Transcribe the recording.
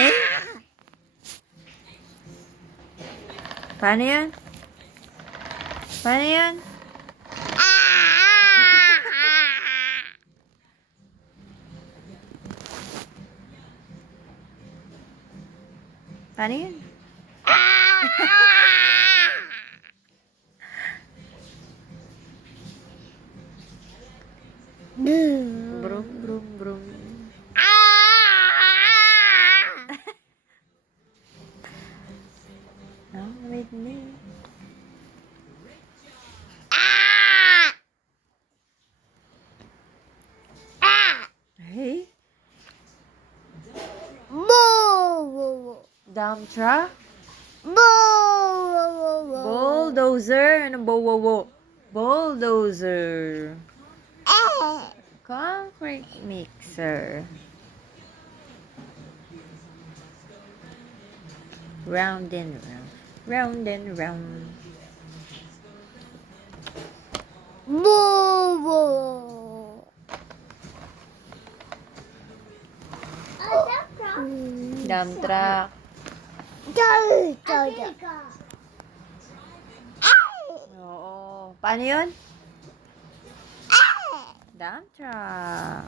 Ay? Paano yan? Paano yan? Paano yan? Brum, brum, brum. No, with me. Hey? Dump truck? Bulldozer. Ano bo? Bulldozer. Concrete mixer. Round and round. Round and round. Dump truck. Oo. Paano yun? Dump truck.